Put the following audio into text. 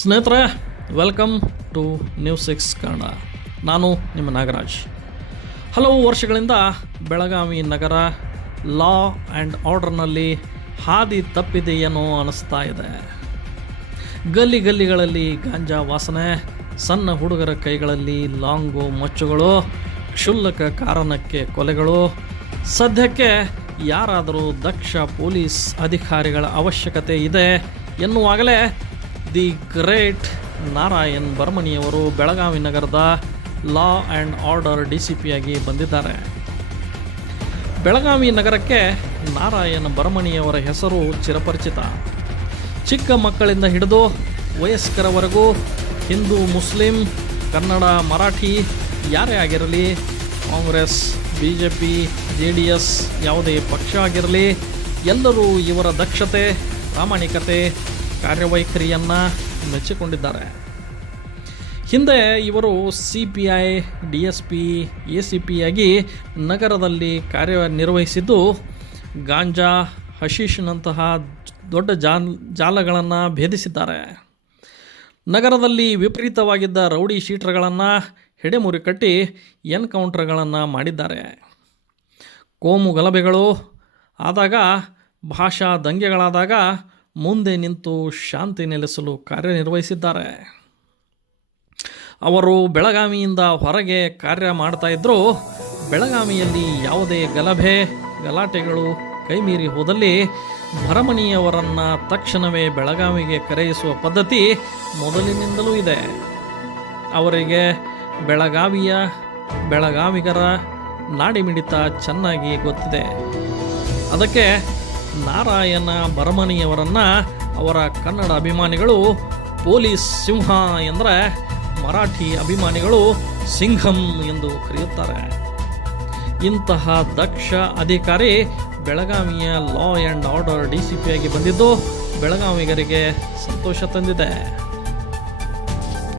ಸ್ನೇಹಿತರೆ, welcome two news 6 Kannada. ನಾನು ನಿಮ್ಮ ನಾಗರಾಜ್. ಹಲವು ವರ್ಷಗಳಿಂದ ಬೆಳಗಾವಿ ನಗರ ಲಾ ಆ್ಯಂಡ್ ಆರ್ಡರ್ನಲ್ಲಿ ಹಾದಿ ತಪ್ಪಿದೆಯೇನೋ ಅನ್ನಿಸ್ತಾ ಇದೆ. ಗಲ್ಲಿ ಗಲ್ಲಿಗಳಲ್ಲಿ ಗಾಂಜಾ ವಾಸನೆ, ಸಣ್ಣ ಹುಡುಗರ ಕೈಗಳಲ್ಲಿ ಲಾಂಗು ಮಚ್ಚುಗಳು, ಕ್ಷುಲ್ಲಕ ಕಾರಣಕ್ಕೆ ಕೊಲೆಗಳು. ಸದ್ಯಕ್ಕೆ ಯಾರಾದರೂ ದಕ್ಷ ಪೊಲೀಸ್ ಅಧಿಕಾರಿಗಳ ಅವಶ್ಯಕತೆ ಇದೆ ಎನ್ನುವಾಗಲೇ ದಿ ಗ್ರೇಟ್ ನಾರಾಯಣ್ ಬರ್ಮಣಿಯವರು ಬೆಳಗಾವಿ ನಗರದ ಲಾ ಆ್ಯಂಡ್ ಆರ್ಡರ್ DCP ಆಗಿ ಬಂದಿದ್ದಾರೆ. ಬೆಳಗಾವಿ ನಗರಕ್ಕೆ ನಾರಾಯಣ್ ಬರ್ಮಣಿಯವರ ಹೆಸರು ಚಿರಪರಿಚಿತ. ಚಿಕ್ಕ ಮಕ್ಕಳಿಂದ ಹಿಡಿದು ವಯಸ್ಕರವರೆಗೂ ಹಿಂದೂ, ಮುಸ್ಲಿಂ, ಕನ್ನಡ, ಮರಾಠಿ ಯಾರೇ ಆಗಿರಲಿ, ಕಾಂಗ್ರೆಸ್, BJP, JDS ಯಾವುದೇ ಪಕ್ಷ ಆಗಿರಲಿ, ಎಲ್ಲರೂ ಇವರ ದಕ್ಷತೆ, ಪ್ರಾಮಾಣಿಕತೆ, ಕಾರ್ಯವೈಖರಿಯನ್ನು ಮೆಚ್ಚಿಕೊಂಡಿದ್ದಾರೆ. ಹಿಂದೆ ಇವರು CPI, DSP, ACP ಆಗಿ ನಗರದಲ್ಲಿ ಕಾರ್ಯನಿರ್ವಹಿಸಿದ್ದು ಗಾಂಜಾ, ಹಶೀಶ್ನಂತಹ ದೊಡ್ಡ ಜಾಲಗಳನ್ನು ಭೇದಿಸಿದ್ದಾರೆ. ನಗರದಲ್ಲಿ ವಿಪರೀತವಾಗಿದ್ದ ರೌಡಿ ಶೀಟರ್ಗಳನ್ನು ಹೆಡೆಮುರಿ ಕಟ್ಟಿ ಎನ್ಕೌಂಟರ್ಗಳನ್ನು ಮಾಡಿದ್ದಾರೆ. ಕೋಮು ಗಲಭೆಗಳು ಆದಾಗ, ಭಾಷಾ ದಂಗೆಗಳಾದಾಗ ಮುಂದೆ ನಿಂತು ಶಾಂತಿ ನೆಲೆಸಲು ಕಾರ್ಯನಿರ್ವಹಿಸಿದ್ದಾರೆ. ಅವರು ಬೆಳಗಾವಿಯಿಂದ ಹೊರಗೆ ಕಾರ್ಯ ಮಾಡ್ತಾಯಿದ್ರು. ಬೆಳಗಾವಿಯಲ್ಲಿ ಯಾವುದೇ ಗಲಾಟೆಗಳು ಕೈಮೀರಿ ಹೋದಲ್ಲಿ ಭರಮಣಿಯವರನ್ನು ತಕ್ಷಣವೇ ಬೆಳಗಾವಿಗೆ ಕರೆಯಿಸುವ ಪದ್ಧತಿ ಮೊದಲಿನಿಂದಲೂ ಇದೆ. ಅವರಿಗೆ ಬೆಳಗಾವಿಗರ ನಾಡಿಮಿಡಿತ ಚೆನ್ನಾಗಿ ಗೊತ್ತಿದೆ. ಅದಕ್ಕೆ ನಾರಾಯಣ ಬರ್ಮಣಿಯವರನ್ನು ಅವರ ಕನ್ನಡ ಅಭಿಮಾನಿಗಳು ಪೊಲೀಸ್ ಸಿಂಹ ಎಂದರೆ, ಮರಾಠಿ ಅಭಿಮಾನಿಗಳು ಸಿಂಘಂ ಎಂದು ಕರೆಯುತ್ತಾರೆ. ಇಂತಹ ದಕ್ಷ ಅಧಿಕಾರಿ ಬೆಳಗಾವಿಯ ಲಾ ಆ್ಯಂಡ್ ಆರ್ಡರ್ DCP ಆಗಿ ಬಂದಿದ್ದು ಬೆಳಗಾವಿಗರಿಗೆ ಸಂತೋಷ ತಂದಿದೆ.